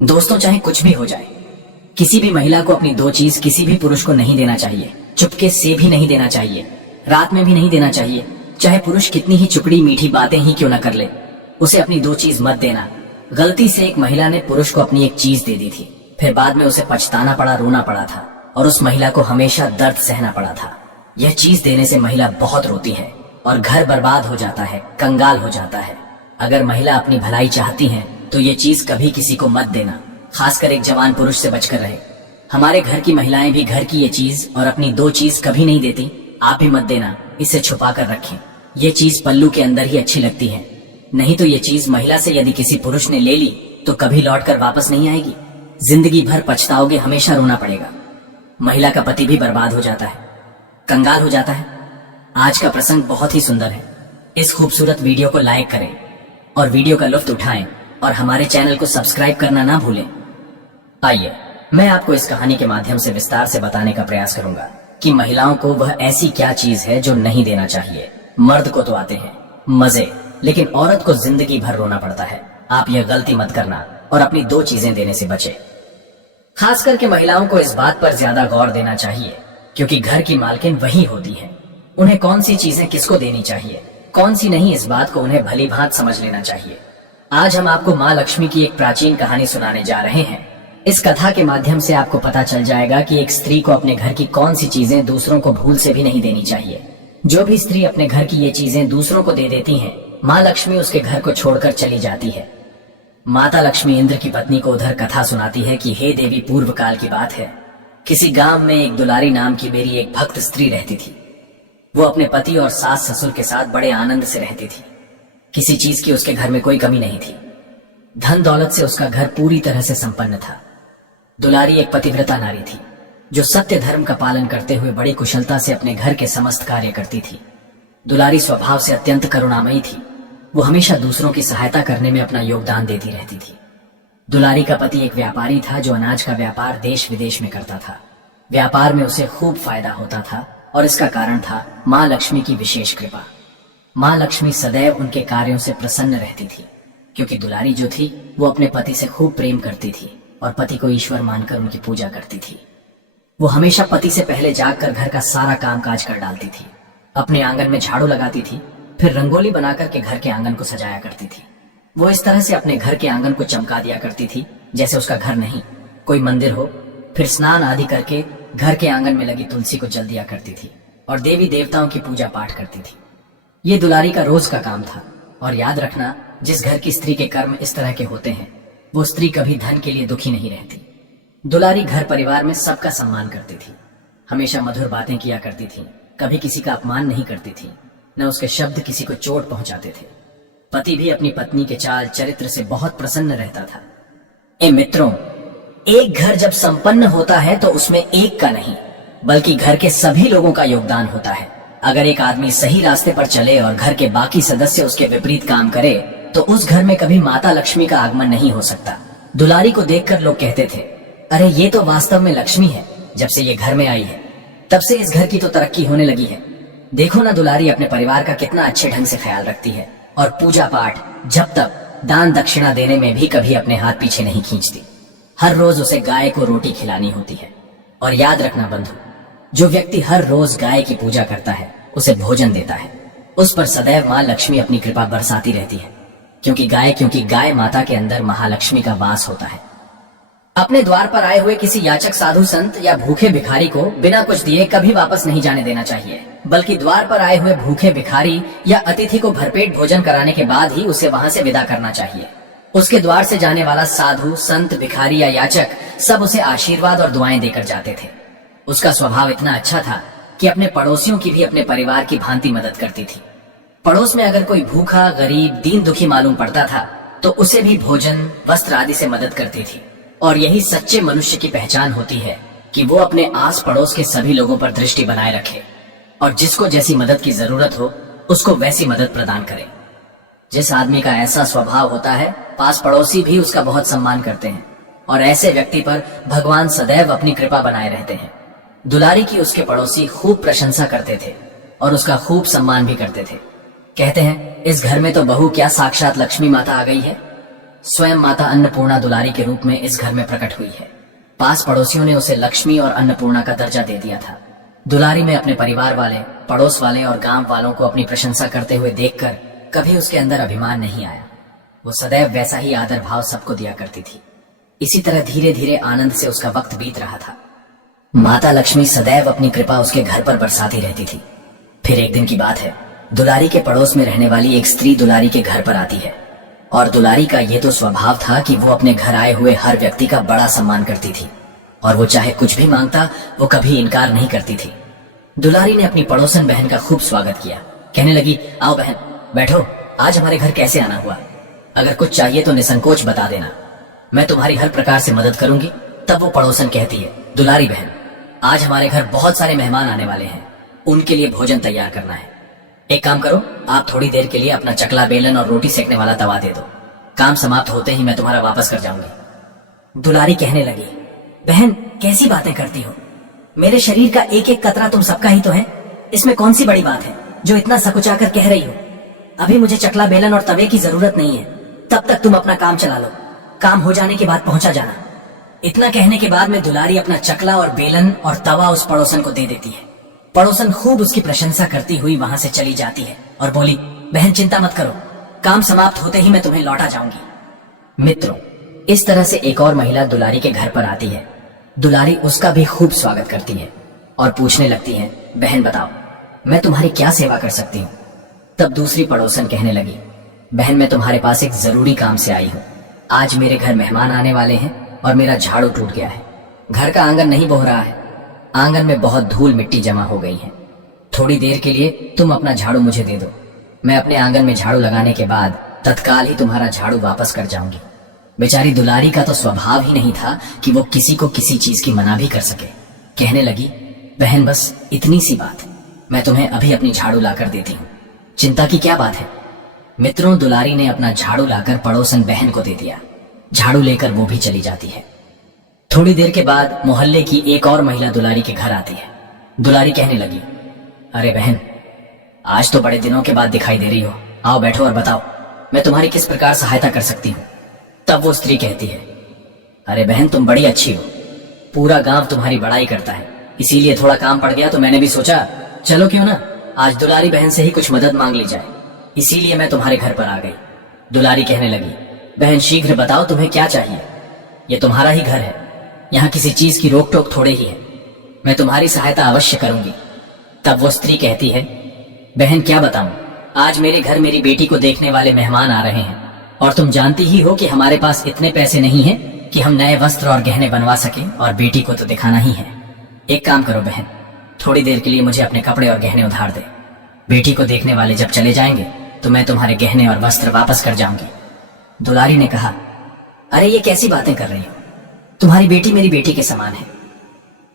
दोस्तों, चाहे कुछ भी हो जाए, किसी भी महिला को अपनी दो चीज किसी भी पुरुष को नहीं देना चाहिए। चुपके से भी नहीं देना चाहिए, रात में भी नहीं देना चाहिए। चाहे पुरुष कितनी ही चुपड़ी मीठी बातें ही क्यों न कर ले, उसे अपनी दो चीज मत देना। गलती से एक महिला ने पुरुष को अपनी एक चीज दे दी थी, फिर बाद में उसे पछताना पड़ा, रोना पड़ा था और उस महिला को हमेशा दर्द सहना पड़ा था। यह चीज देने से महिला बहुत रोती है और घर बर्बाद हो जाता है, कंगाल हो जाता है। अगर महिला अपनी भलाई चाहती है तो ये चीज कभी किसी को मत देना, खासकर एक जवान पुरुष से बचकर रहे। हमारे घर की महिलाएं भी घर की ये चीज और अपनी दो चीज कभी नहीं देती। आप भी मत देना, इसे छुपा कर रखें। ये चीज पल्लू के अंदर ही अच्छी लगती है, नहीं तो ये चीज महिला से यदि किसी पुरुष ने ले ली तो कभी लौट कर वापस नहीं आएगी। जिंदगी भर पछताओगे, हमेशा रोना पड़ेगा। महिला का पति भी बर्बाद हो जाता है, कंगाल हो जाता है। आज का प्रसंग बहुत ही सुंदर है। इस खूबसूरत वीडियो को लाइक करें और वीडियो का लुत्फ उठाएं और हमारे चैनल को सब्सक्राइब करना ना भूलें। आइए, मैं आपको इस कहानी के माध्यम से विस्तार से बताने का प्रयास करूंगा कि महिलाओं को वह ऐसी क्या चीज है जो नहीं देना चाहिए। मर्द को तो आते हैं मजे, लेकिन औरत को जिंदगी भर रोना पड़ता है। आप यह गलती मत करना और अपनी दो चीजें देने से बचे। खास करके महिलाओं को इस बात पर ज्यादा गौर देना चाहिए, क्योंकि घर की मालकिन वही होती है। उन्हें कौन सी चीजें किसको देनी चाहिए, कौन सी नहीं, इस बात को उन्हें भली भांति समझ लेना चाहिए। आज हम आपको माँ लक्ष्मी की एक प्राचीन कहानी सुनाने जा रहे हैं। इस कथा के माध्यम से आपको पता चल जाएगा कि एक स्त्री को अपने घर की कौन सी चीजें दूसरों को भूल से भी नहीं देनी चाहिए। जो भी स्त्री अपने घर की ये चीजें दूसरों को दे देती है, माँ लक्ष्मी उसके घर को छोड़कर चली जाती है। माता लक्ष्मी इंद्र की पत्नी को उधर कथा सुनाती है कि हे देवी, पूर्व काल की बात है, किसी गांव में एक दुलारी नाम की मेरी एक भक्त स्त्री रहती थी। वो अपने पति और सास ससुर के साथ बड़े आनंद से रहती थी। किसी चीज की उसके घर में कोई कमी नहीं थी। धन दौलत से उसका घर पूरी तरह से संपन्न था। दुलारी एक पतिव्रता नारी थी, जो सत्य धर्म का पालन करते हुए बड़ी कुशलता से अपने घर के समस्त कार्य करती थी। दुलारी स्वभाव से अत्यंत करुणामयी थी। वो हमेशा दूसरों की सहायता करने में अपना योगदान देती रहती थी। दुलारी का पति एक व्यापारी था, जो अनाज का व्यापार देश विदेश में करता था। व्यापार में उसे खूब फायदा होता था और इसका कारण था माँ लक्ष्मी की विशेष कृपा। माँ लक्ष्मी सदैव उनके कार्यों से प्रसन्न रहती थी, क्योंकि दुलारी जो थी वो अपने पति से खूब प्रेम करती थी और पति को ईश्वर मानकर उनकी पूजा करती थी। वो हमेशा पति से पहले जागकर घर का सारा काम काज कर डालती थी। अपने आंगन में झाड़ू लगाती थी, फिर रंगोली बनाकर के घर के आंगन को सजाया करती थी। वो इस तरह से अपने घर के आंगन को चमका दिया करती थी जैसे उसका घर नहीं, कोई मंदिर हो। फिर स्नान आदि करके घर के आंगन में लगी तुलसी को जल दिया करती थी और देवी देवताओं की पूजा पाठ करती थी। ये दुलारी का रोज का काम था। और याद रखना, जिस घर की स्त्री के कर्म इस तरह के होते हैं, वो स्त्री कभी धन के लिए दुखी नहीं रहती। दुलारी घर परिवार में सबका सम्मान करती थी, हमेशा मधुर बातें किया करती थी, कभी किसी का अपमान नहीं करती थी, न उसके शब्द किसी को चोट पहुंचाते थे। पति भी अपनी पत्नी के चाल चरित्र से बहुत प्रसन्न रहता था। ए मित्रों, एक घर जब संपन्न होता है तो उसमें एक का नहीं, बल्कि घर के सभी लोगों का योगदान होता है। अगर एक आदमी सही रास्ते पर चले और घर के बाकी सदस्य उसके विपरीत काम करे, तो उस घर में कभी माता लक्ष्मी का आगमन नहीं हो सकता। दुलारी को देखकर लोग कहते थे, अरे ये तो वास्तव में लक्ष्मी है। जब से ये घर में आई है, तब से इस घर की तो तरक्की होने लगी है। देखो ना, दुलारी अपने परिवार का कितना अच्छे ढंग से ख्याल रखती है और पूजा पाठ, जब तक दान दक्षिणा देने में भी कभी अपने हाथ पीछे नहीं खींचती। हर रोज उसे गाय को रोटी खिलानी होती है। और याद रखना बंधु, जो व्यक्ति हर रोज गाय की पूजा करता है, उसे भोजन देता है, उस पर सदैव माँ लक्ष्मी अपनी कृपा बरसाती रहती है। क्योंकि गाय माता के अंदर महालक्ष्मी का वास होता है। अपने द्वार पर आए हुए किसी याचक, साधु संत या भूखे भिखारी को बिना कुछ दिए कभी वापस नहीं जाने देना चाहिए, बल्कि द्वार पर आए हुए भूखे भिखारी या अतिथि को भरपेट भोजन कराने के बाद ही उसे वहां से विदा करना चाहिए। उसके द्वार से जाने वाला साधु, संत, भिखारी या याचक सब उसे आशीर्वाद और दुआएं देकर जाते थे। उसका स्वभाव इतना अच्छा था कि अपने पड़ोसियों की भी अपने परिवार की भांति मदद करती थी। पड़ोस में अगर कोई भूखा, गरीब, दीन दुखी मालूम पड़ता था तो उसे भी भोजन, वस्त्र आदि से मदद करती थी। और यही सच्चे मनुष्य की पहचान होती है कि वो अपने आस पड़ोस के सभी लोगों पर दृष्टि बनाए रखे और जिसको जैसी मदद की जरूरत हो उसको वैसी मदद प्रदान करे। जिस आदमी का ऐसा स्वभाव होता है, पास पड़ोसी भी उसका बहुत सम्मान करते हैं और ऐसे व्यक्ति पर भगवान सदैव अपनी कृपा बनाए रहते हैं। दुलारी की उसके पड़ोसी खूब प्रशंसा करते थे और उसका खूब सम्मान भी करते थे। कहते हैं, इस घर में तो बहू क्या साक्षात लक्ष्मी माता आ गई है। स्वयं माता अन्नपूर्णा दुलारी के रूप में इस घर में प्रकट हुई है। पास पड़ोसियों ने उसे लक्ष्मी और अन्नपूर्णा का दर्जा दे दिया था। दुलारी में अपने परिवार वाले, पड़ोस वाले और गांव वालों को अपनी प्रशंसा करते हुए देखकर कभी उसके अंदर अभिमान नहीं आया। वो सदैव वैसा ही आदर भाव सबको दिया करती थी। इसी तरह धीरे धीरे आनंद से उसका वक्त बीत रहा था। माता लक्ष्मी सदैव अपनी कृपा उसके घर पर बरसाती रहती थी। फिर एक दिन की बात है, दुलारी के पड़ोस में रहने वाली एक स्त्री दुलारी के घर पर आती है और दुलारी का ये तो स्वभाव था कि वो अपने घर आए हुए हर व्यक्ति का बड़ा सम्मान करती थी और वो चाहे कुछ भी मांगता वो कभी इनकार नहीं करती थी। दुलारी ने अपनी पड़ोसन बहन का खूब स्वागत किया। कहने लगी, आओ बहन बैठो, आज हमारे घर कैसे आना हुआ? अगर कुछ चाहिए तो निसंकोच बता देना, मैं तुम्हारी हर प्रकार से मदद करूंगी। तब वो पड़ोसन कहती है, दुलारी बहन, आज हमारे घर बहुत सारे मेहमान आने वाले हैं, उनके लिए भोजन तैयार करना है। एक काम करो, आप थोड़ी देर के लिए अपना चकला बेलन और रोटी सेकने वाला तवा दे दो। काम समाप्त होते ही मैं तुम्हारा वापस कर जाऊंगी। दुलारी कहने लगी, बहन कैसी बातें करती हो? मेरे शरीर का एक एक कतरा तुम सबका ही तो है, इसमें कौन सी बड़ी बात है जो इतना सकुचा कर कह रही हो? अभी मुझे चकला बेलन और तवे की जरूरत नहीं है, तब तक तुम अपना काम चला लो, काम हो जाने के बाद पहुंचा जाना। इतना कहने के बाद में दुलारी अपना चकला और बेलन और तवा उस पड़ोसन को दे देती है। पड़ोसन खूब उसकी प्रशंसा करती हुई वहां से चली जाती है और बोली, बहन चिंता मत करो, काम समाप्त होते ही मैं तुम्हें लौटा जाऊंगी। मित्रों, इस तरह से एक और महिला दुलारी के घर पर आती है। दुलारी उसका भी खूब स्वागत करती है और पूछने लगती है, बहन बताओ मैं तुम्हारी क्या सेवा कर सकती हूँ? तब दूसरी पड़ोसन कहने लगी, बहन मैं तुम्हारे पास एक जरूरी काम से आई हूँ। आज मेरे घर मेहमान आने वाले हैं और मेरा झाड़ू टूट गया है। घर का आंगन नहीं बह रहा है, आंगन में बहुत धूल मिट्टी जमा हो गई है। थोड़ी देर के लिए तुम अपना झाड़ू मुझे दे दो, मैं अपने आंगन में झाड़ू लगाने के बाद तत्काल ही तुम्हारा झाड़ू वापस कर जाऊंगी। बेचारी दुलारी का तो स्वभाव ही नहीं था कि वो किसी को किसी चीज की मना भी कर सके। कहने लगी, बहन बस इतनी सी बात, मैं तुम्हें अभी अपनी झाड़ू लाकर देती हूँ, चिंता की क्या बात है। मित्रों, दुलारी ने अपना झाड़ू लाकर पड़ोसन बहन को दे दिया। झाड़ू लेकर वो भी चली जाती है। थोड़ी देर के बाद मोहल्ले की एक और महिला दुलारी के घर आती है। दुलारी कहने लगी, अरे बहन आज तो बड़े दिनों के बाद दिखाई दे रही हो, आओ बैठो और बताओ मैं तुम्हारी किस प्रकार सहायता कर सकती हूँ। तब वो स्त्री कहती है, अरे बहन तुम बड़ी अच्छी हो, पूरा गांव तुम्हारी बड़ाई करता है, इसीलिए थोड़ा काम पड़ गया तो मैंने भी सोचा चलो क्यों ना आज दुलारी बहन से ही कुछ मदद मांग ली जाए, इसीलिए मैं तुम्हारे घर पर आ गई। दुलारी कहने लगी, बहन शीघ्र बताओ तुम्हें क्या चाहिए, ये तुम्हारा ही घर है, यहाँ किसी चीज की रोक टोक थोड़े ही है, मैं तुम्हारी सहायता अवश्य करूंगी। तब वो स्त्री कहती है, बहन क्या बताऊं, आज मेरे घर मेरी बेटी को देखने वाले मेहमान आ रहे हैं और तुम जानती ही हो कि हमारे पास इतने पैसे नहीं है कि हम नए वस्त्र और गहने बनवा सके और बेटी को तो दिखाना ही है। एक काम करो बहन, थोड़ी देर के लिए मुझे अपने कपड़े और गहने उधार दे, बेटी को देखने वाले जब चले जाएंगे तो मैं तुम्हारे गहने और वस्त्र वापस कर जाऊंगी। दुलारी ने कहा, अरे ये कैसी बातें कर रही हो, तुम्हारी बेटी मेरी बेटी के समान है,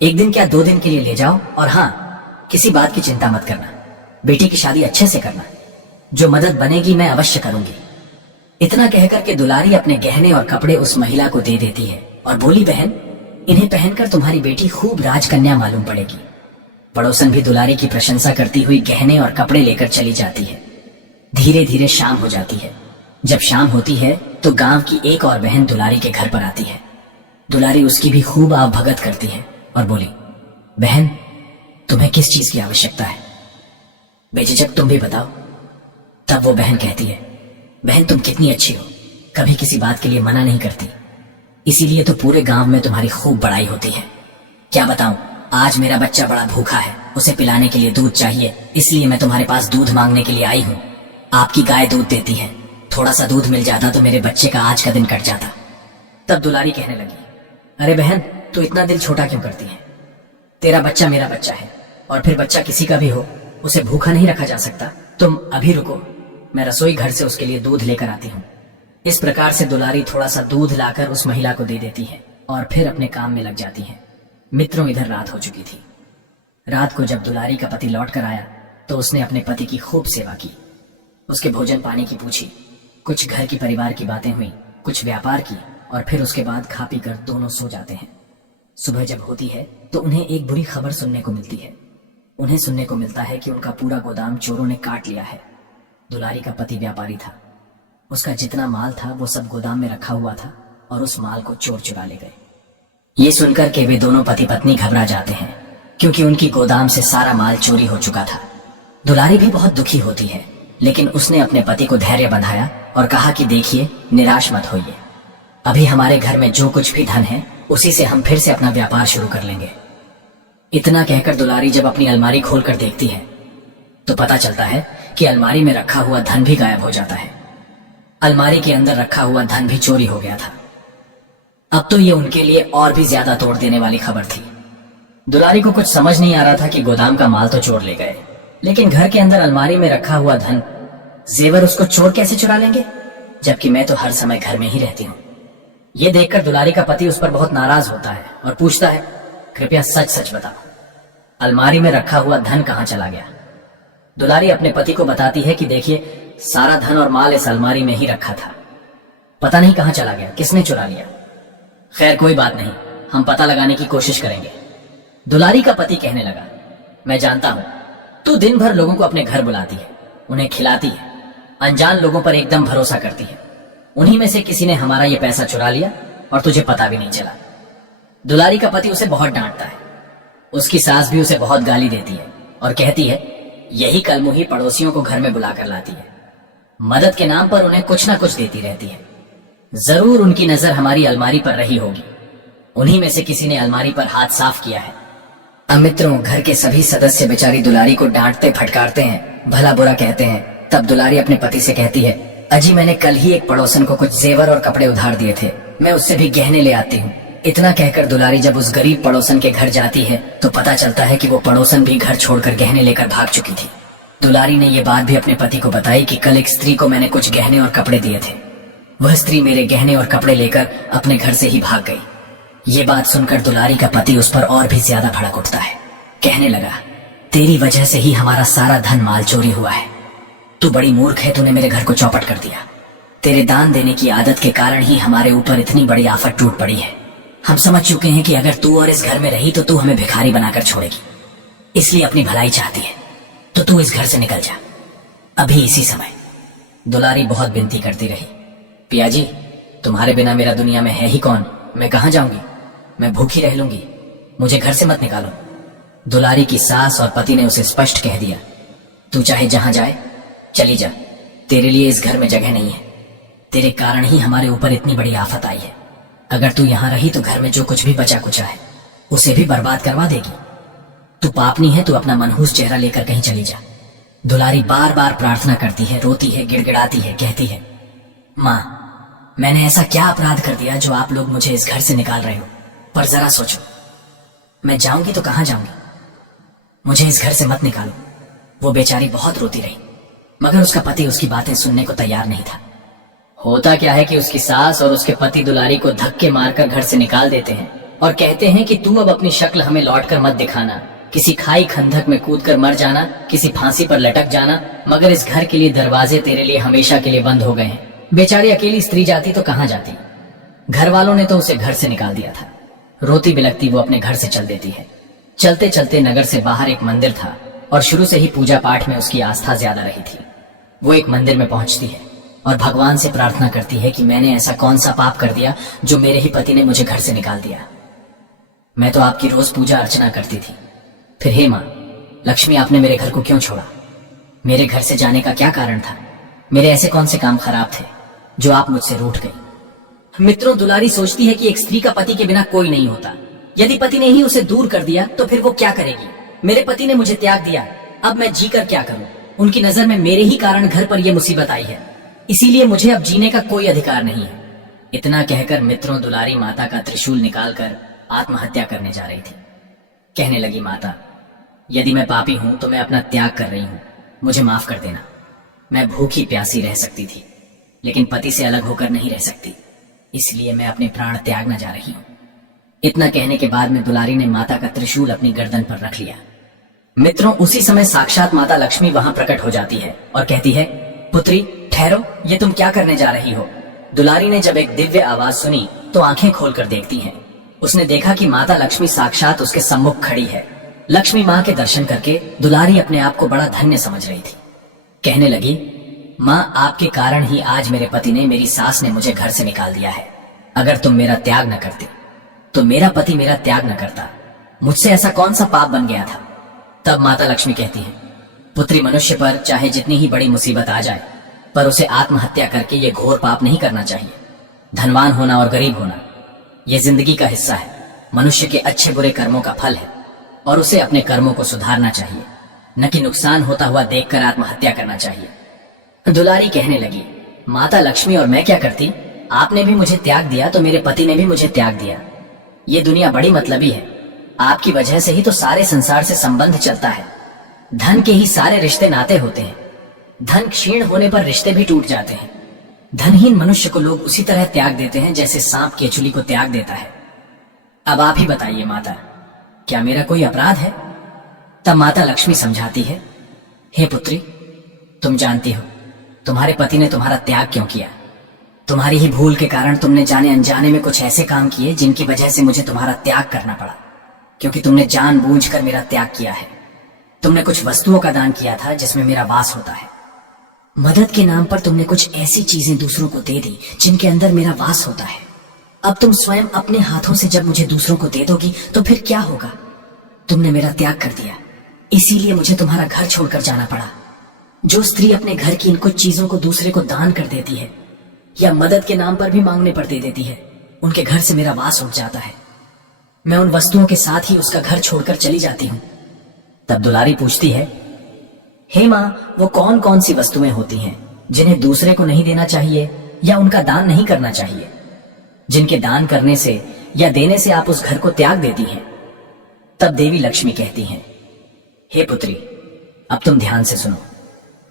एक दिन क्या 2 दिन के लिए ले जाओ, और हाँ किसी बात की चिंता मत करना, बेटी की शादी अच्छे से करना, जो मदद बनेगी मैं अवश्य करूंगी। इतना कहकर के दुलारी अपने गहने और कपड़े उस महिला को दे देती है और बोली, बहन इन्हें पहनकर तुम्हारी बेटी खूब राजकन्या मालूम पड़ेगी। पड़ोसन भी दुलारी की प्रशंसा करती हुई गहने और कपड़े लेकर चली जाती है। धीरे धीरे शाम हो जाती है। जब शाम होती है तो गांव की एक और बहन दुलारी के घर पर आती है। दुलारी उसकी भी खूब आवभगत करती है और बोली, बहन तुम्हें किस चीज की आवश्यकता है, बेझिझक तुम भी बताओ। तब वो बहन कहती है, बहन तुम कितनी अच्छी हो, कभी किसी बात के लिए मना नहीं करती, इसीलिए तो पूरे गांव में तुम्हारी खूब बड़ाई होती है। क्या बताऊं, आज मेरा बच्चा बड़ा भूखा है, उसे पिलाने के लिए दूध चाहिए, इसलिए मैं तुम्हारे पास दूध मांगने के लिए आई हूँ। आपकी गाय दूध देती है, थोड़ा सा दूध मिल जाता तो मेरे बच्चे का आज का दिन कट जाता। तब दुलारी कहने लगी, अरे बहन तू इतना दिल छोटा क्यों करती है, तेरा बच्चा मेरा बच्चा है, और फिर बच्चा किसी का भी हो उसे भूखा नहीं रखा जा सकता। तुम अभी रुको, मैं रसोई घर से उसके लिए दूध लेकर आती हूँ। इस प्रकार से दुलारी थोड़ा सा दूध लाकर उस महिला को दे देती है और फिर अपने काम में लग जाती है। मित्रों, इधर रात हो चुकी थी। रात को जब दुलारी का पति लौट कर आया तो उसने अपने पति की खूब सेवा की, उसके भोजन पानी की पूछी, कुछ घर की परिवार की बातें हुई, कुछ व्यापार की, और फिर उसके बाद खा पी कर दोनों सो जाते हैं। सुबह जब होती है तो उन्हें एक बुरी खबर सुनने को मिलती है। उन्हें सुनने को मिलता है कि उनका पूरा गोदाम चोरों ने काट लिया है। दुलारी का पति व्यापारी था, उसका जितना माल था वो सब गोदाम में रखा हुआ था और उस माल को चोर चुरा ले गए। ये सुनकर के वे दोनों पति पत्नी घबरा जाते हैं क्योंकि उनकी गोदाम से सारा माल चोरी हो चुका था। दुलारी भी बहुत दुखी होती है, लेकिन उसने अपने पति को धैर्य बंधाया और कहा कि देखिए, निराश मत होइए, अभी हमारे घर में जो कुछ भी धन है उसी से हम फिर से अपना व्यापार शुरू कर लेंगे। इतना कहकर दुलारी जब अपनी अलमारी खोलकर देखती है तो पता चलता है कि अलमारी में रखा हुआ धन भी गायब हो जाता है। अलमारी के अंदर रखा हुआ धन भी चोरी हो गया था। अब तो ये उनके लिए और भी ज्यादा तोड़ देने वाली खबर थी। दुलारी को कुछ समझ नहीं आ रहा था कि गोदाम का माल तो चोर ले गए, लेकिन घर के अंदर अलमारी में रखा हुआ धन, जेवर उसको चोर कैसे चुरा लेंगे, जबकि मैं तो हर समय घर में ही रहती हूँ। ये देखकर दुलारी का पति उस पर बहुत नाराज होता है और पूछता है, कृपया सच सच बताओ, अलमारी में रखा हुआ धन कहाँ चला गया। दुलारी अपने पति को बताती है कि देखिए, सारा धन और माल इस अलमारी में ही रखा था, पता नहीं कहाँ चला गया, किसने चुरा लिया। खैर कोई बात नहीं, हम पता लगाने की कोशिश करेंगे। दुलारी का पति कहने लगा, मैं जानता हूं, तू दिन भर लोगों को अपने घर बुलाती है, उन्हें खिलाती है, अनजान लोगों पर एकदम भरोसा करती है। उन्हीं में से किसी ने हमारा ये पैसा चुरा लिया और तुझे पता भी नहीं चला। दुलारी का पति उसे बहुत डांटता है। उसकी सास भी उसे बहुत गाली देती है और कहती है, यही कलमुही पड़ोसियों को घर में बुलाकर लाती है, मदद के नाम पर उन्हें कुछ ना कुछ देती रहती है। जरूर उनकी नजर हमारी अलमारी पर रही होगी, उन्हीं में से किसी ने अलमारी पर हाथ साफ किया है। अब मित्रों, घर के सभी सदस्य बेचारी दुलारी को डांटते फटकारते हैं, भला बुरा कहते हैं। तब दुलारी अपने पति से कहती है, अजी मैंने कल ही एक पड़ोसन को कुछ जेवर और कपड़े उधार दिए थे, मैं उससे भी गहने ले आती हूँ। इतना कहकर दुलारी जब उस गरीब पड़ोसन के घर जाती है तो पता चलता है कि वो पड़ोसन भी घर छोड़कर गहने लेकर भाग चुकी थी। दुलारी ने ये बात भी अपने पति को बताई कि कल एक स्त्री को मैंने कुछ गहने और कपड़े दिए थे, वह स्त्री मेरे गहने और कपड़े लेकर अपने घर से ही भाग गई। ये बात सुनकर दुलारी का पति उस पर और भी ज्यादा भड़क उठता है। कहने लगा, तेरी वजह से ही हमारा सारा धन माल चोरी हुआ है। तू बड़ी मूर्ख है, तूने मेरे घर को चौपट कर दिया। तेरे दान देने की आदत के कारण ही हमारे ऊपर इतनी बड़ी आफत टूट पड़ी है। हम समझ चुके हैं कि अगर तू और इस घर में रही तो तू हमें भिखारी बनाकर छोड़ेगी, इसलिए अपनी भलाई चाहती है तो तू इस घर से निकल जा अभी इसी समय। दुलारी बहुत विनती करती रही, पिया जी, तुम्हारे बिना मेरा दुनिया में है ही कौन, मैं कहाँ जाऊंगी, मैं भूखी रह लूंगी, मुझे घर से मत निकालो। दुलारी की सास और पति ने उसे स्पष्ट कह दिया, तू चाहे जहां जाए चली जा, तेरे लिए इस घर में जगह नहीं है। तेरे कारण ही हमारे ऊपर इतनी बड़ी आफत आई है। अगर तू यहां रही तो घर में जो कुछ भी बचा कुचा है उसे भी बर्बाद करवा देगी। तू पापनी है, तू अपना मनहूस चेहरा लेकर कहीं चली जा। दुलारी बार बार प्रार्थना करती है, रोती है, गिड़गिड़ाती है, कहती है, माँ, मैंने ऐसा क्या अपराध कर दिया जो आप लोग मुझे इस घर से निकाल रहे हो। पर जरा सोचो, मैं जाऊंगी तो कहां जाऊंगी, मुझे इस घर से मत निकालो। वो बेचारी बहुत रोती रही, मगर उसका पति उसकी बातें सुनने को तैयार नहीं था। होता क्या है कि उसकी सास और उसके पति दुलारी को धक्के मारकर घर से निकाल देते हैं और कहते हैं कि तू अब अपनी शक्ल हमें लौटकर मत दिखाना, किसी खाई खंधक में कूदकर मर जाना, किसी फांसी पर लटक जाना, मगर इस घर के लिए दरवाजे तेरे लिए हमेशा के लिए बंद हो गए हैं। बेचारी अकेली स्त्री जाती तो कहां जाती, घर वालों ने तो उसे घर से निकाल दिया था। रोती बिलखती वो अपने घर से चल देती है। चलते चलते नगर से बाहर एक मंदिर था और शुरू से ही पूजा पाठ में उसकी आस्था ज्यादा रही थी। वो एक मंदिर में पहुंचती है और भगवान से प्रार्थना करती है कि मैंने ऐसा कौन सा पाप कर दिया जो मेरे ही पति ने मुझे घर से निकाल दिया। मैं तो आपकी रोज पूजा अर्चना करती थी, फिर हे माँ लक्ष्मी, आपने मेरे घर को क्यों छोड़ा? मेरे घर से जाने का क्या कारण था? मेरे ऐसे कौन से काम खराब थे जो आप मुझसे रूठ गई? मित्रों, दुलारी सोचती है कि एक स्त्री का पति के बिना कोई नहीं होता। यदि पति ने ही उसे दूर कर दिया तो फिर वो क्या करेगी? मेरे पति ने मुझे त्याग दिया, अब मैं जीकर क्या करूं? उनकी नजर में मेरे ही कारण घर पर यह मुसीबत आई है, इसीलिए मुझे अब जीने का कोई अधिकार नहीं है। इतना कहकर मित्रों, दुलारी माता का त्रिशूल निकालकर आत्महत्या करने जा रही थी। कहने लगी, माता, यदि मैं पापी हूं तो मैं अपना त्याग कर रही हूं, मुझे माफ कर देना। मैं भूखी प्यासी रह सकती थी, लेकिन पति से अलग होकर नहीं रह सकती, इसलिए मैं अपने प्राण त्यागने जा रही हूं। इतना कहने के बाद में दुलारी ने माता का त्रिशूल अपनी गर्दन पर रख लिया। मित्रों, उसी समय साक्षात माता लक्ष्मी वहां प्रकट हो जाती है और कहती है, पुत्री ठहरो, ये तुम क्या करने जा रही हो? दुलारी ने जब एक दिव्य आवाज सुनी तो आंखें खोलकर देखती हैं। उसने देखा कि माता लक्ष्मी साक्षात उसके सम्मुख खड़ी है। लक्ष्मी माँ के दर्शन करके दुलारी अपने आप को बड़ा धन्य समझ रही थी। कहने लगी, माँ, आपके कारण ही आज मेरे पति ने, मेरी सास ने मुझे घर से निकाल दिया है। अगर तुम मेरा त्याग न करते तो मेरा पति मेरा त्याग न करता। मुझसे ऐसा कौन सा पाप बन गया था? तब माता लक्ष्मी कहती है, पुत्री, मनुष्य पर चाहे जितनी ही बड़ी मुसीबत आ जाए, पर उसे आत्महत्या करके ये घोर पाप नहीं करना चाहिए। धनवान होना और गरीब होना ये जिंदगी का हिस्सा है, मनुष्य के अच्छे बुरे कर्मों का फल है, और उसे अपने कर्मों को सुधारना चाहिए, न कि नुकसान होता हुआ देखकर आत्महत्या करना चाहिए। दुलारी कहने लगी, माता लक्ष्मी, और मैं क्या करती? आपने भी मुझे त्याग दिया तो मेरे पति ने भी मुझे त्याग दिया। ये दुनिया बड़ी मतलबी है। आपकी वजह से ही तो सारे संसार से संबंध चलता है। धन के ही सारे रिश्ते नाते होते हैं। धन क्षीण होने पर रिश्ते भी टूट जाते हैं। धनहीन मनुष्य को लोग उसी तरह त्याग देते हैं जैसे सांप केचुली को त्याग देता है। अब आप ही बताइए माता, क्या मेरा कोई अपराध है? तब माता लक्ष्मी समझाती है, हे पुत्री, तुम जानती हो तुम्हारे पति ने तुम्हारा त्याग क्यों किया। तुम्हारी ही भूल के कारण तुमने जाने अनजाने में कुछ ऐसे काम किए जिनकी वजह से मुझे तुम्हारा त्याग करना पड़ा, क्योंकि तुमने जानबूझकर मेरा त्याग किया है। तुमने कुछ वस्तुओं का दान किया था जिसमें मेरा वास होता है। मदद के नाम पर तुमने कुछ ऐसी चीजें दूसरों को दे दी जिनके अंदर मेरा वास होता है। अब तुम स्वयं अपने हाथों से जब मुझे दूसरों को दे दोगी तो फिर क्या होगा? तुमने मेरा त्याग कर दिया, इसीलिए मुझे तुम्हारा घर छोड़कर जाना पड़ा। जो स्त्री अपने घर की इन कुछ चीजों को दूसरे को दान कर देती है या मदद के नाम पर भी मांगने पर दे देती है, उनके घर से मेरा वास उठ जाता है। मैं उन वस्तुओं के साथ ही उसका घर छोड़कर चली जाती हूँ। तब दुलारी पूछती है, हे माँ, वो कौन कौन सी वस्तुएं होती हैं जिन्हें दूसरे को नहीं देना चाहिए या उनका दान नहीं करना चाहिए, जिनके दान करने से या देने से आप उस घर को त्याग देती हैं? तब देवी लक्ष्मी कहती हैं, हे पुत्री, अब तुम ध्यान से सुनो।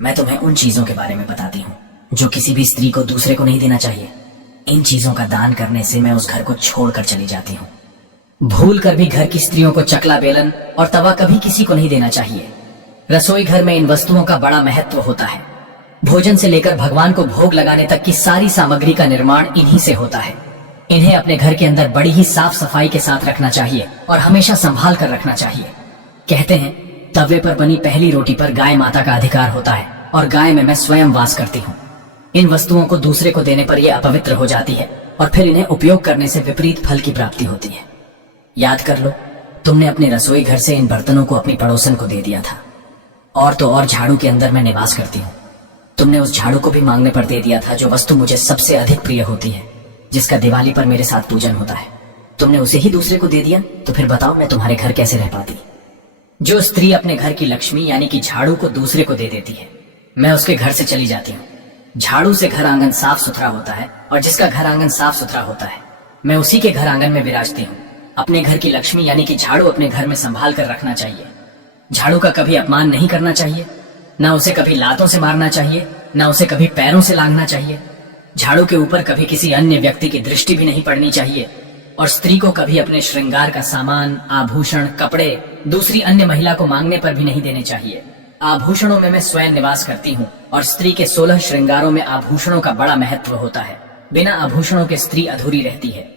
मैं तुम्हें उन चीजों के बारे में बताती हूँ जो किसी भी स्त्री को दूसरे को नहीं देना चाहिए। इन चीजों का दान करने से मैं उस घर को छोड़कर चली जाती हूँ। भूल कर भी घर की स्त्रियों को चकला, बेलन और तवा कभी किसी को नहीं देना चाहिए। रसोई घर में इन वस्तुओं का बड़ा महत्व होता है। भोजन से लेकर भगवान को भोग लगाने तक की सारी सामग्री का निर्माण इन्हीं से होता है। इन्हें अपने घर के अंदर बड़ी ही साफ सफाई के साथ रखना चाहिए और हमेशा संभाल कर रखना चाहिए। कहते हैं, तवे पर बनी पहली रोटी पर गाय माता का अधिकार होता है और गाय में मैं स्वयं वास करती हूँ। इन वस्तुओं को दूसरे को देने पर यह अपवित्र हो जाती है और फिर इन्हें उपयोग करने से विपरीत फल की प्राप्ति होती है। याद कर लो, तुमने अपने रसोई घर से इन बर्तनों को अपनी पड़ोसन को दे दिया था। और तो और झाड़ू के अंदर मैं निवास करती हूँ। तुमने उस झाड़ू को भी मांगने पर दे दिया था जो वस्तु मुझे सबसे अधिक प्रिय होती है, जिसका दिवाली पर मेरे साथ पूजन होता है। तुमने उसे ही दूसरे को दे दिया, तो फिर बताओ मैं तुम्हारे घर कैसे रह पाती? जो स्त्री अपने घर की लक्ष्मी यानी कि झाड़ू को दूसरे को दे देती है, मैं उसके घर से चली जाती हूँ। झाड़ू से घर आंगन साफ सुथरा होता है और जिसका घर आंगन साफ सुथरा होता है, मैं उसी के घर आंगन में विराजती हूँ। अपने घर की लक्ष्मी यानी कि झाड़ू अपने घर में संभाल कर रखना चाहिए। झाड़ू का कभी अपमान नहीं करना चाहिए, ना उसे कभी लातों से मारना चाहिए, ना उसे कभी पैरों से लांघना चाहिए। झाड़ू के ऊपर कभी किसी अन्य व्यक्ति की दृष्टि भी नहीं पड़नी चाहिए और स्त्री को कभी अपने श्रृंगार का सामान, आभूषण, कपड़े दूसरी अन्य महिला को मांगने पर भी नहीं देने चाहिए। आभूषणों में मैं स्वयं निवास करती हूँ और स्त्री के 16 श्रृंगारों में आभूषणों का बड़ा महत्व होता है। बिना आभूषणों के स्त्री अधूरी रहती है।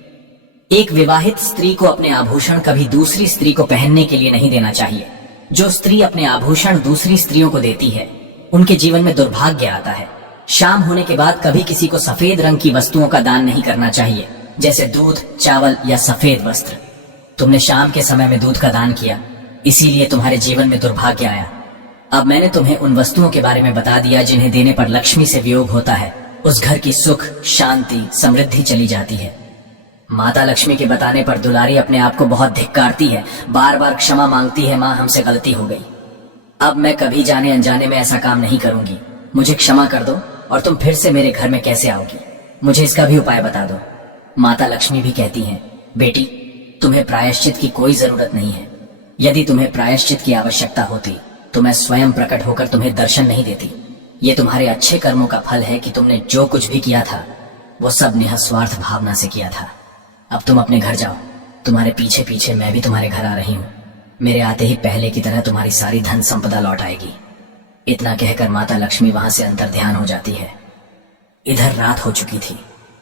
एक विवाहित स्त्री को अपने आभूषण कभी दूसरी स्त्री को पहनने के लिए नहीं देना चाहिए। जो स्त्री अपने आभूषण दूसरी स्त्रियों को देती है, उनके जीवन में दुर्भाग्य आता है। शाम होने के बाद कभी किसी को सफेद रंग की वस्तुओं का दान नहीं करना चाहिए, जैसे दूध, चावल या सफेद वस्त्र। तुमने शाम के समय में दूध का दान किया, इसीलिए तुम्हारे जीवन में दुर्भाग्य आया। अब मैंने तुम्हें उन वस्तुओं के बारे में बता दिया जिन्हें देने पर लक्ष्मी से वियोग होता है। उस घर की सुख, शांति, समृद्धि चली जाती है। माता लक्ष्मी के बताने पर दुलारी अपने आप को बहुत धिक्कारती है, बार बार क्षमा मांगती है, माँ हमसे गलती हो गई। अब मैं कभी जाने अनजाने में ऐसा काम नहीं करूंगी। मुझे क्षमा कर दो और तुम फिर से मेरे घर में कैसे आओगी, मुझे इसका भी उपाय बता दो। माता लक्ष्मी भी कहती हैं, बेटी, तुम्हें प्रायश्चित की कोई जरूरत नहीं है। यदि तुम्हें प्रायश्चित की आवश्यकता होती तो मैं स्वयं प्रकट होकर तुम्हें दर्शन नहीं देती। ये तुम्हारे अच्छे कर्मों का फल है कि तुमने जो कुछ भी किया था वो सब निःस्वार्थ भावना से किया था। अब तुम अपने घर जाओ, तुम्हारे पीछे पीछे मैं भी तुम्हारे घर आ रही हूँ। मेरे आते ही पहले की तरह तुम्हारी सारी धन संपदा लौट आएगी। इतना कहकर माता लक्ष्मी वहां से अंतर ध्यान हो जाती है। इधर रात हो चुकी थी,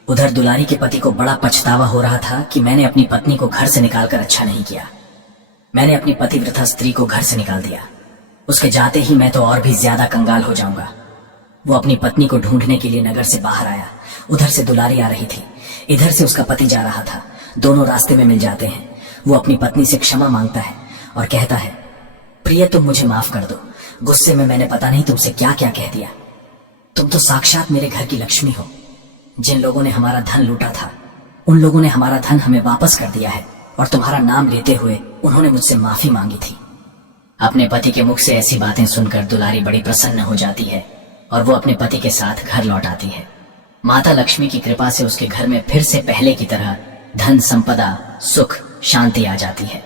उधर दुलारी के पति को बड़ा पछतावा हो रहा था कि मैंने अपनी पत्नी को घर से निकालकर अच्छा नहीं किया। मैंने अपनी पतिव्रता स्त्री को घर से निकाल दिया। उसके जाते ही मैं तो और भी ज्यादा कंगाल हो जाऊंगा। वो अपनी पत्नी को ढूंढने के लिए नगर से बाहर आया। उधर से दुलारी आ रही थी, इधर से उसका पति जा रहा था। दोनों रास्ते में मिल जाते हैं। वो अपनी पत्नी से क्षमा मांगता है और कहता है, प्रिय तुम मुझे माफ कर दो, गुस्से में मैंने पता नहीं तुमसे क्या क्या कह दिया। तुम तो साक्षात मेरे घर की लक्ष्मी हो। जिन लोगों ने हमारा धन लूटा था उन लोगों ने हमारा धन हमें वापस कर दिया है और तुम्हारा नाम लेते हुए उन्होंने मुझसे माफी मांगी थी। अपने पति के मुख से ऐसी बातें सुनकर दुलारी बड़ी प्रसन्न हो जाती है और वो अपने पति के साथ घर लौट आती है। माता लक्ष्मी की कृपा से उसके घर में फिर से पहले की तरह धन, संपदा, सुख, शांति आ जाती है।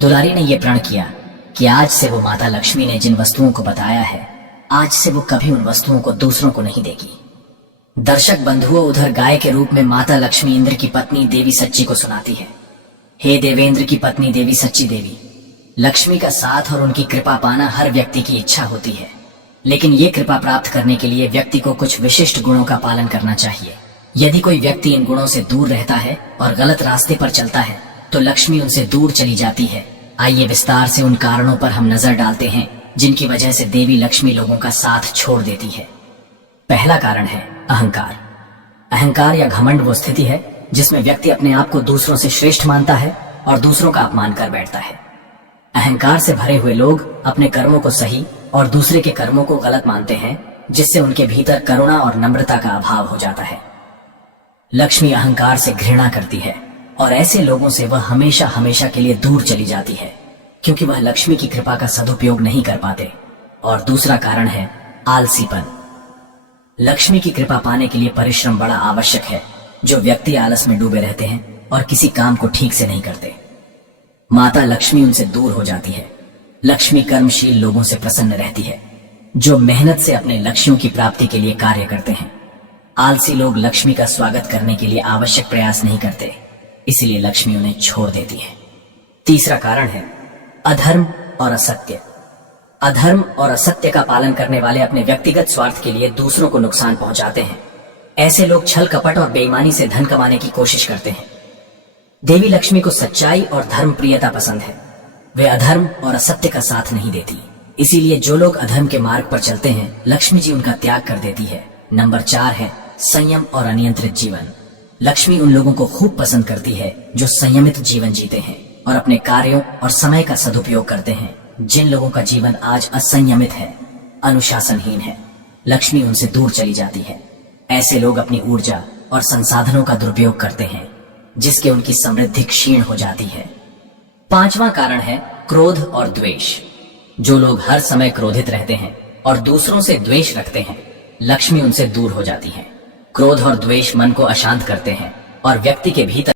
दुलारी ने यह प्रण किया कि आज से वो माता लक्ष्मी ने जिन वस्तुओं को बताया है, आज से वो कभी उन वस्तुओं को दूसरों को नहीं देगी। दर्शक बंधुओं, उधर गाय के रूप में माता लक्ष्मी इंद्र की पत्नी देवी सच्ची को सुनाती है, हे देवेंद्र की पत्नी देवी सच्ची देवी, लक्ष्मी का साथ और उनकी कृपा पाना हर व्यक्ति की इच्छा होती है, लेकिन ये कृपा प्राप्त करने के लिए व्यक्ति को कुछ विशिष्ट गुणों का पालन करना चाहिए। यदि कोई व्यक्ति इन गुणों से दूर रहता है और गलत रास्ते पर चलता है तो लक्ष्मी उनसे दूर चली जाती है। आइए विस्तार से उन कारणों पर हम नजर डालते हैं जिनकी वजह से देवी लक्ष्मी लोगों का साथ छोड़ देती है। पहला कारण है अहंकार। अहंकार या घमंड वो स्थिति है जिसमें व्यक्ति अपने आप को दूसरों से श्रेष्ठ मानता है और दूसरों का अपमान कर बैठता है। अहंकार से भरे हुए लोग अपने कर्मों को सही और दूसरे के कर्मों को गलत मानते हैं, जिससे उनके भीतर करुणा और नम्रता का अभाव हो जाता है। लक्ष्मी अहंकार से घृणा करती है और ऐसे लोगों से वह हमेशा हमेशा के लिए दूर चली जाती है, क्योंकि वह लक्ष्मी की कृपा का सदुपयोग नहीं कर पाते। और दूसरा कारण है आलसीपन। लक्ष्मी की कृपा पाने के लिए परिश्रम बड़ा आवश्यक है। जो व्यक्ति आलस में डूबे रहते हैं और किसी काम को ठीक से नहीं करते, माता लक्ष्मी उनसे दूर हो जाती है। लक्ष्मी कर्मशील लोगों से प्रसन्न रहती है जो मेहनत से अपने लक्ष्यों की प्राप्ति के लिए कार्य करते हैं। आलसी लोग लक्ष्मी का स्वागत करने के लिए आवश्यक प्रयास नहीं करते, इसलिए लक्ष्मी उन्हें छोड़ देती है। तीसरा कारण है अधर्म और असत्य। अधर्म और असत्य का पालन करने वाले अपने व्यक्तिगत स्वार्थ के लिए दूसरों को नुकसान पहुंचाते हैं। ऐसे लोग छल कपट और बेईमानी से धन कमाने की कोशिश करते हैं। देवी लक्ष्मी को सच्चाई और धर्म प्रियता पसंद है। वे अधर्म और असत्य का साथ नहीं देती, इसीलिए जो लोग अधर्म के मार्ग पर चलते हैं लक्ष्मी जी उनका त्याग कर देती है। नंबर 4 है संयम और अनियंत्रित जीवन। लक्ष्मी उन लोगों को खूब पसंद करती है जो संयमित जीवन जीते हैं और अपने कार्यों और समय का सदुपयोग करते हैं। जिन लोगों का जीवन आज असंयमित है, अनुशासनहीन है, लक्ष्मी उनसे दूर चली जाती है। ऐसे लोग अपनी ऊर्जा और संसाधनों का दुरुपयोग करते हैं, जिसके उनकी समृद्धि क्षीण हो जाती है। पांचवां कारण है क्रोध और द्वेष। जो लोग हर समय क्रोधित रहते हैं और दूसरों से द्वेष रखते हैं, लक्ष्मी उनसे दूर हो जाती है। क्रोध और द्वेष मन को अशांत करते हैं और व्यक्ति के भीतर